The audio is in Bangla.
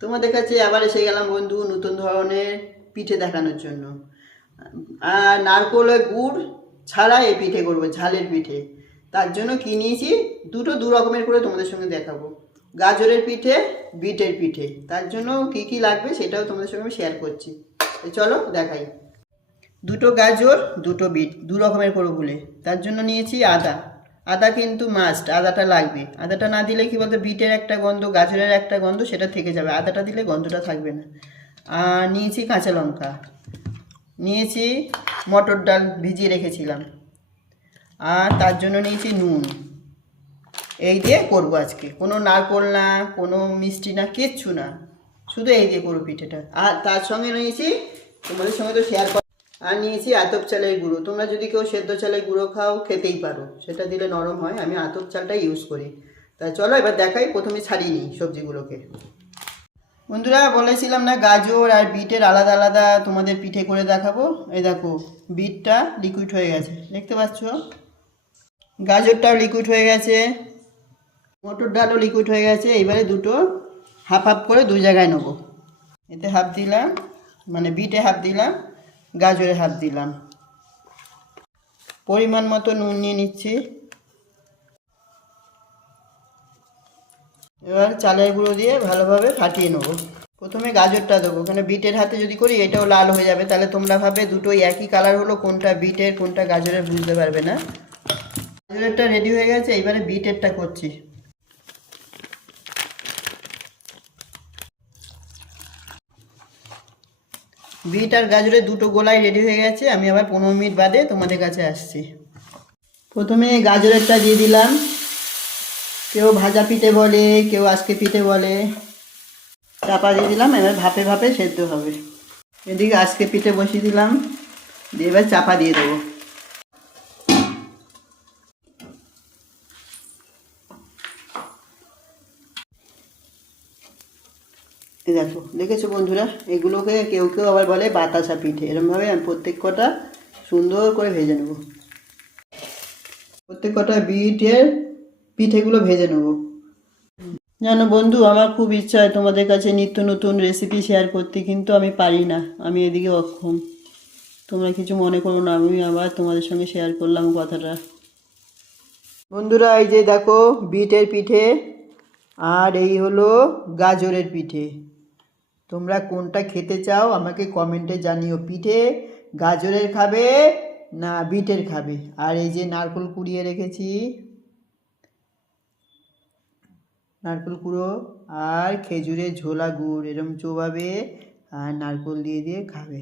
তোমাদের কাছে আবার এসে গেলাম বন্ধু নতুন ধরনের পিঠে দেখানোর জন্য। আর নারকোলের গুড় ছাড়া এই পিঠে করবো, ঝালের পিঠে। তার জন্য কি নিয়েছি, দু রকমের করে তোমাদের সঙ্গে দেখাবো। গাজরের পিঠে, বিটের পিঠে। তার জন্য কি কি লাগবে সেটাও তোমাদের সঙ্গে আমি শেয়ার করছি। চলো দেখাই। দুটো গাজর, দুটো বিট, দু রকমের করবো বলে তার জন্য নিয়েছি আদা। আদা কিন্তু মাস্ট, আদাটা লাগবে। আদাটা না দিলে কি বলতো, বিটের একটা গন্ধ, গাজরের একটা গন্ধ সেটা থেকে যাবে, আদাটা দিলে গন্ধটা থাকবে না। আর নিয়েছি কাঁচা লঙ্কা, নিয়েছি মটর ডাল ভিজিয়ে রেখেছিলাম, আর তার জন্য নিয়েছি নুন। এই দিয়ে করবো আজকে, কোনো নারকোল না, কোনো মিষ্টি না, কিচ্ছু না, শুধু এই দিয়ে করবো পিঠেটা। আর তার সঙ্গে নিয়েছি, তোমাদের সঙ্গে তো শেয়ার কর, আর নিয়েছি আতপ চালের গুঁড়ো। তোমরা যদি কেউ সেদ্ধ চালের গুঁড়ো খাও খেতেই পারো, সেটা দিলে নরম হয়। আমি আতপ চালটাই ইউজ করি। তাই চলো এবার দেখাই, প্রথমে ছাড়িয়ে নিই সবজিগুলোকে। বন্ধুরা বলেছিলাম না গাজর আর বিটের আলাদা আলাদা তোমাদের পিঠে করে দেখাবো। এই দেখো, বিটটা লিকুইড হয়ে গেছে, দেখতে পাচ্ছ, গাজরটাও লিকুইড হয়ে গেছে, মটর ডালও লিকুইড হয়ে গেছে। এবারে দুটো হাফ হাফ করে দুই জায়গায় নেবো। এতে হাফ দিলাম, মানে বিটে হাফ দিলাম, গাজরে হাফ দিলাম। পরিমাণ মতো নুন নিয়ে নিচ্ছি। এবার চালের গুঁড়ো দিয়ে ভালোভাবে ফাটিয়ে নেবো। প্রথমে গাজরটা দেবো, ওখানে বিটের হাতে যদি করি এটাও লাল হয়ে যাবে, তাহলে তোমরা ভাবে দুটোই একই কালার হলো, কোনটা বিটের কোনটা গাজরের বুঝতে পারবে না। গাজরেরটা রেডি হয়ে গেছে, এবারে বিটেরটা করছি। বিট আর গাজরের দুটো গোলাই রেডি হয়ে গেছে। আমি আবার 15 মিনিট বাদে তোমাদের কাছে আসছি। প্রথমে গাজরেরটা দিয়ে দিলাম, কেউ ভাজা পিঠে বলে, কেউ আজকে পিঠে বলে। চাপা দিয়ে দিলাম, এবার ভাপে ভাপে সেদ্ধ হবে। এদিকে আজকে পিঠে বসিয়ে দিলাম, দিয়ে এবার চাপা দিয়ে দেবো। এই দেখো, দেখেছো বন্ধুরা, এগুলোকে কেউ কেউ আবার বলে বাতাসা পিঠে। এরকমভাবে আমি প্রত্যেক কটা সুন্দর করে ভেজে নেব। প্রত্যেক কটা বিটের পিঠেগুলো ভেজে নেব। জানো বন্ধু, আমার খুব ইচ্ছা হয় তোমাদের কাছে নিত্য নতুন রেসিপি শেয়ার করতে, কিন্তু আমি পারি না, আমি এদিকে অক্ষম। তোমরা কিছু মনে করো না, আমি আবার তোমাদের সঙ্গে শেয়ার করলাম কথাটা। বন্ধুরা এই যে দেখো, বিটের পিঠে আর এই হলো গাজরের পিঠে। তোমরা কোনটা খেতে চাও আমাকে কমেন্টে জানিও। পিঠে গাজরের খাবে না বিটের খাবে? আর এই যে নারকেল কুড়িয়ে রেখেছি, নারকেল কুড়ো আর খেজুরের ঝোলা গুড় এরম চোবাবে আর নারকেল দিয়ে দিয়ে খাবে।